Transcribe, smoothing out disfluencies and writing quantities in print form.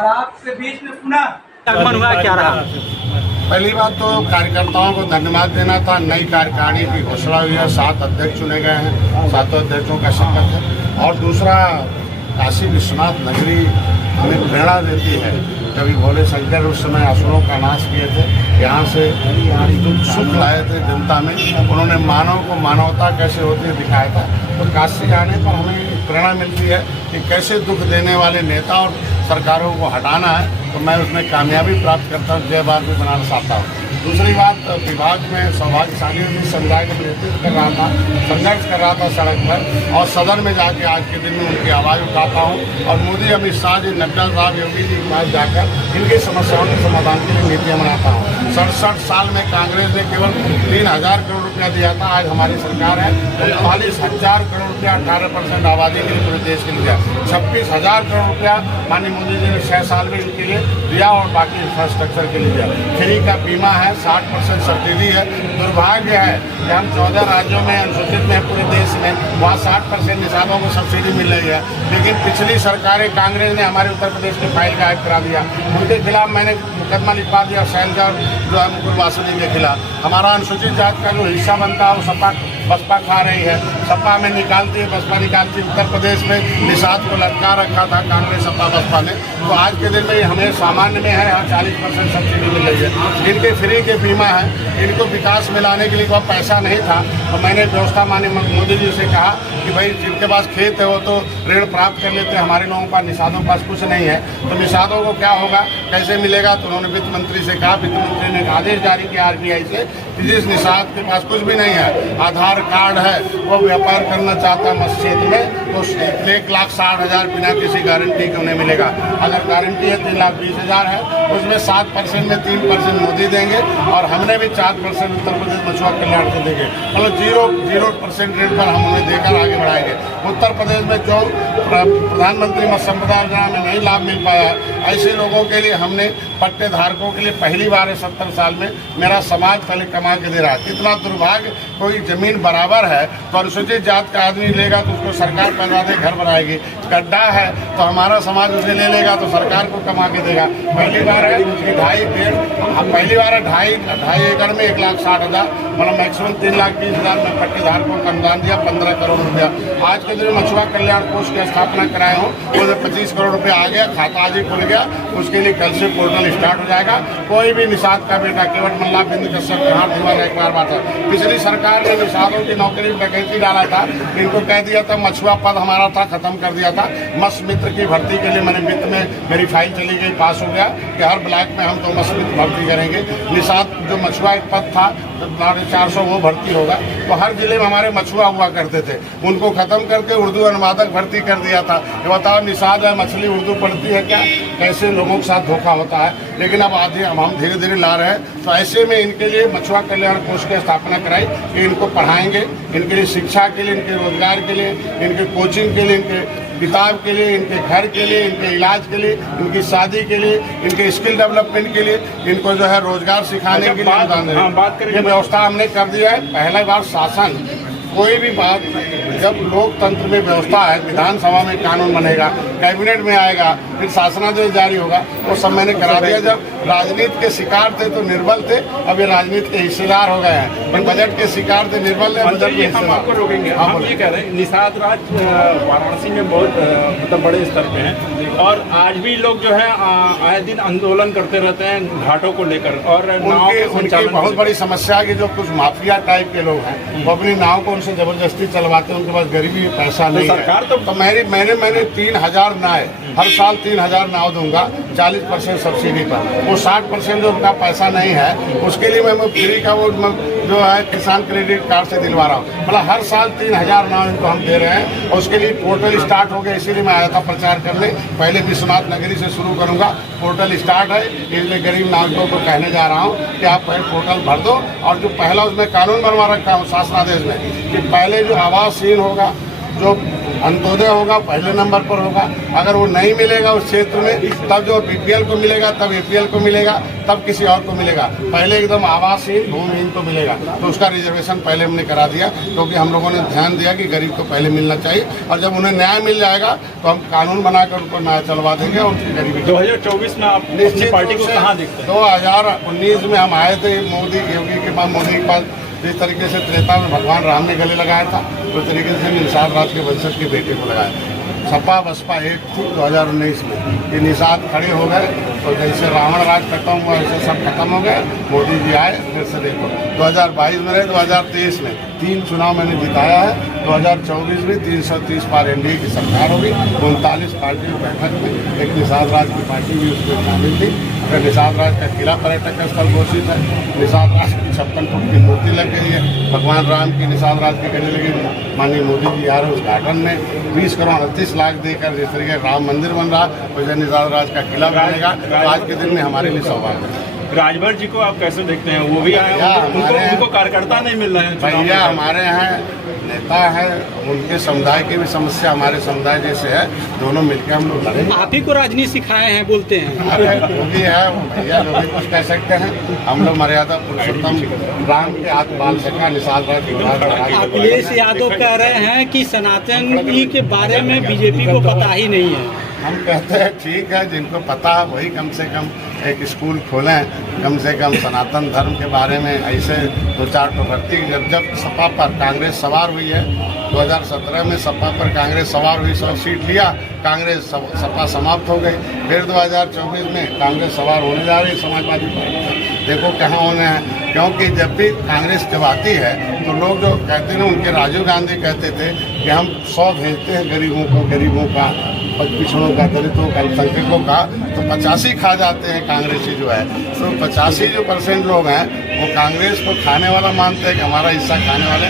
और आपके बीच में पुनः आगमन हुआ, क्या रहा? पहली बात तो कार्यकर्ताओं को धन्यवाद देना था। नई कार्यकारिणी की घोषणा हुई है, 7 अध्यक्ष चुने गए हैं, 7 अध्यक्षों का शपथ है। और दूसरा, काशी विश्वनाथ नगरी हमें प्रेरणा देती है। कभी भोले शंकर उस समय असुरों का नाश किए थे, यहाँ से दुख सुख लाए थे जनता में। उन्होंने मानव को मानवता कैसे होती है दिखाया था। तो काशी आने पर हमें प्रेरणा मिलती है कि कैसे दुख देने वाले नेता और सरकारों को हटाना है। तो मैं उसमें कामयाबी प्राप्त करता हूँ, जय भारत बनाना चाहता हूँ। दूसरी बात, विभाग में सौभाग्यशाली समुदाय का नेतृत्व कर रहा था, संघर्ष कर रहा था सड़क पर, और सदन में जाके आज के दिन में उनकी आवाज़ उठाता हूँ। और मोदी, अमित शाह जी, नड्डा साहब, योगी जी के पास जाकर इनकी समस्याओं के समाधान के लिए नीतियाँ बनाता हूँ। 67 साल में कांग्रेस ने केवल 3000 करोड़ रुपया दिया था, आज हमारी सरकार है 39,000 करोड़ रुपया 18% आबादी के लिए पूरे देश के लिए दिया। 26,000 करोड़ रुपया माननीय मोदी जी ने 6 साल में इनके लिए दिया और बाकी इंफ्रास्ट्रक्चर के लिए दिया। फ्री का बीमा है, 60% सब्सिडी है। दुर्भाग्य है कि हम 14 राज्यों में अनुसूचित में पूरे देश में, वहाँ 60% निषादों को सब्सिडी मिल रही है। लेकिन पिछली सरकारें, कांग्रेस ने हमारे उत्तर प्रदेश की फाइल गायब करा दिया। उनके खिलाफ मैंने मुकदमा लिखवा दिया, शैलजा जो है मुकुल वासुदेव के खिलाफ। हमारा अनुसूचित जाति का जो हिस्सा बनता है वो सपा बसपा खा रही है, सपा में निकालती है, बसपा निकालती है। उत्तर प्रदेश में निषाद को लटका रखा था कांग्रेस, सपा, बसपा ने। तो आज के दिन में हमें सामान्य में है, यहाँ 40% सब्सिडी मिल रही है। जिनके फ्री के बीमा है, इनको विकास में लाने के लिए कोई पैसा नहीं था, तो मैंने व्यवस्था माननीय मोदी जी से कहा कि भाई जिनके पास खेत है वो तो ऋण प्राप्त कर लेते हैं, हमारे लोगों के पास, निषादों के पास कुछ नहीं है, तो निषादों को क्या होगा, कैसे मिलेगा। तो उन्होंने वित्त मंत्री से कहा, वित्त मंत्री ने आदेश जारी किया RBI से कि जिस निषाद के पास कुछ भी नहीं है, आधार कार्ड है, वो व्यापार करना चाहता है मत्स्य क्षेत्र में, तो 1,60,000 बिना किसी गारंटी के उन्हें मिलेगा। अगर गारंटी है 3,20,000 है, उसमें 7% में 3% मोदी देंगे और हमने भी 4% उत्तर प्रदेश मछुआ कल्याण को देंगे। मतलब 0% रेट पर हम उन्हें देकर आगे बढ़ाएंगे। उत्तर प्रदेश में जो प्रधानमंत्री मत्स्य संपदा योजना में नहीं लाभ मिल पाया है, ऐसे लोगों के लिए हमने पट्टे धारकों के लिए पहली बार है 70 साल में मेरा समाज पहले कमा के दे रहा है। कितना दुर्भाग्य, कोई जमीन बराबर है तो अनुसूचित जात का आदमी लेगा तो उसको सरकार पैदा दे घर बनाएगी। गड्ढा है तो हमारा समाज उसे ले लेगा तो सरकार को कमा के देगा। पहली बार है कि 2.5 एकड़ में 1,60,000, मतलब मैक्सिमम 3,20,000 में पट्टे धारकों को अनुदान दिया, 15 करोड़ रुपया। आज के दिन मछुआ कल्याण कोष की स्थापना कराए हूँ, वो 25 करोड़ रुपया आ गया, खाता आज ही खुल गया। उसके लिए कल से पोर्टल स्टार्ट हो जाएगा। कोई भी निषाद का बेटा, केवट मल्ला, बिंद कश्यप, कहार दीवाना, एक बार बात है, पिछली सरकार ने निषादों की नौकरी वैकेंसी डाला था, इनको कह दिया था मछुआ पद हमारा था, खत्म कर दिया था। मत्स्य मित्र की भर्ती के लिए मैंने वित्त में मेरी फाइल चली गई, पास हो गया कि हर ब्लॉक में हम तो मत्स्य मित्र भर्ती करेंगे। निषाद जो मछुआ एक पद था 450 वो भर्ती होगा। तो हर जिले में हमारे मछुआ हुआ करते थे, उनको खत्म करके उर्दू अनुवादक भर्ती कर दिया था। ये बताओ, निषाद है, मछली उर्दू पढ़ती है क्या? कैसे लोगों के साथ धोखा होता है। लेकिन अब आधे हम धीरे धीरे ला रहे हैं। तो ऐसे में इनके लिए मछुआ कल्याण कोष की स्थापना कराई कि इनको पढ़ाएंगे, इनके लिए शिक्षा के लिए, इनके रोजगार के लिए, इनके कोचिंग के लिए, इनके किताब के लिए, इनके घर के लिए, इनके इलाज के लिए, इनकी शादी के लिए, इनके स्किल डेवलपमेंट के लिए, इनको जो है रोजगार सिखाने के लिए अनुदान देंगे। ये व्यवस्था हमने कर दिया है। पहला बार शासन, कोई भी बात, जब लोकतंत्र में व्यवस्था है, विधानसभा में कानून बनेगा, कैबिनेट में आएगा, फिर शासनादेश जारी होगा, वो सब मैंने करा दिया। जब राजनीति के शिकार थे तो निर्बल थे, अब ये राजनीति के हिस्सेदार हो गए हैं। बजट के शिकार थे, निर्बल है, बजट के हम आपको रोकेंगे। हम ये कह रहे हैं, निषाद राज वाराणसी में बहुत मतलब बड़े स्तर पे है और आज भी लोग जो है आए दिन आंदोलन करते रहते हैं घाटों को लेकर। और नाव के उनकी बहुत बड़ी समस्या है कि जो कुछ माफिया टाइप के लोग हैं वो अपनी नाव को उनसे जबरदस्ती चलवाते हैं, उनके पास गरीबी पैसा नहीं है। सरकार तो मैंने 3,000 नाव, हर साल 3,000 नाव दूंगा 40% सब्सिडी पर। वो 60% जो उनका पैसा नहीं है उसके लिए मैं फ्री का वो जो है किसान क्रेडिट कार्ड से दिलवा रहा हूँ। मतलब हर साल 3,000 नाव इनको हम दे रहे हैं और उसके लिए पोर्टल स्टार्ट हो गया। इसीलिए मैं आया था प्रचार करने। पहले विश्वनाथ नगरी से शुरू करूँगा, पोर्टल स्टार्ट है, इसलिए गरीब नागरिकों को कहने जा रहा हूँ कि आप पहले पोर्टल भर दो। और जो पहला उसमें कानून बनवा रखा हूँ शासनादेश में कि पहले जो आवासहीन होगा जो अंत्योदय होगा पहले नंबर पर होगा। अगर वो नहीं मिलेगा उस क्षेत्र में, तब जो बीपीएल को मिलेगा, तब एपीएल को मिलेगा, तब किसी और को मिलेगा। पहले एकदम आवासहीन भूमिहीन को मिलेगा। तो उसका रिजर्वेशन पहले हमने करा दिया, क्योंकि हम लोगों ने ध्यान दिया कि गरीब को पहले मिलना चाहिए, और जब उन्हें न्याय मिल जाएगा तो हम कानून बनाकर उनको न्याय चलवा देंगे और उसकी गरीबी 2024 में आप अपनी पार्टी को कहाँ देखते हैं? 2019 में हम आए थे योगी के पास, मोदी के पास। जिस तरीके से त्रेता में भगवान राम ने गले लगाया था, उस तरीके से निषाद राज के वंशज के बेटे को लगाया। सपा बसपा एक थी 2019 में, ये निषाद खड़े हो गए तो जैसे रावण राज खत्म हुआ वैसे सब खत्म हो गए। मोदी जी आए, फिर से देखो 2022 में रहे, 2023 में 3 चुनाव मैंने जिताया है। 2024 में 330 पार एनडीए की सरकार होगी। 39 पार्टी की बैठक में एक निषाद राज की पार्टी भी उसमें शामिल थी। अगर निषाद राज का किला पर्यटक स्थल घोषित है, निषाद राज की 56 फुट की मूर्ति लग गई है, भगवान राम की निषाद राज की कहने लगी। माननीय मोदी जी आ रहे उद्घाटन में 20 करोड़ 38 लाख देकर जिस तरीके राम मंदिर बन रहा, वैसे निषाद राज का किला बनेगा। आज के दिन में हमारे लिए सौभाग्य है। राजभर जी को आप कैसे देखते हैं? वो भी आए, उनको कार्यकर्ता नहीं मिल रहे हैं। भैया हमारे यहाँ नेता है, उनके समुदाय की भी समस्या हमारे समुदाय जैसे है, दोनों मिलकर हम लोग लड़ेंगे। आप ही को राजनीति सिखाए हैं बोलते हैं। जो भी है वो भैया जो भी कुछ कह सकते हैं। हम लोग मर्यादा पुरुषोत्तम राम के हाथ बाल सका निषाद राज की। अखिलेश यादव कह रहे हैं कि सनातन के बारे में बीजेपी को पता ही नहीं है। हम कहते हैं ठीक है, जिनको पता है वही कम से कम एक स्कूल खोलें, कम से कम सनातन धर्म के बारे में ऐसे 2-4 तो भर्ती। जब सपा पर कांग्रेस सवार हुई है, 2017 में सपा पर कांग्रेस सवार हुई, 100 सीट लिया, कांग्रेस सपा समाप्त हो गई। फिर 2024 में कांग्रेस सवार होने जा रही समाजवादी पार्टी। देखो कहाँ होने हैं, क्योंकि जब भी कांग्रेस जब आती है तो लोग जो कहते हैं, उनके राजीव गांधी कहते थे कि हम 100 भेजते हैं गरीबों का, पिछड़ों का, दलितों का, अल्पसंख्यकों का, तो 85 खा जाते हैं कांग्रेसी जो है। तो 85% जो लोग हैं वो कांग्रेस को खाने वाला मानते हैं कि हमारा हिस्सा खाने वाले।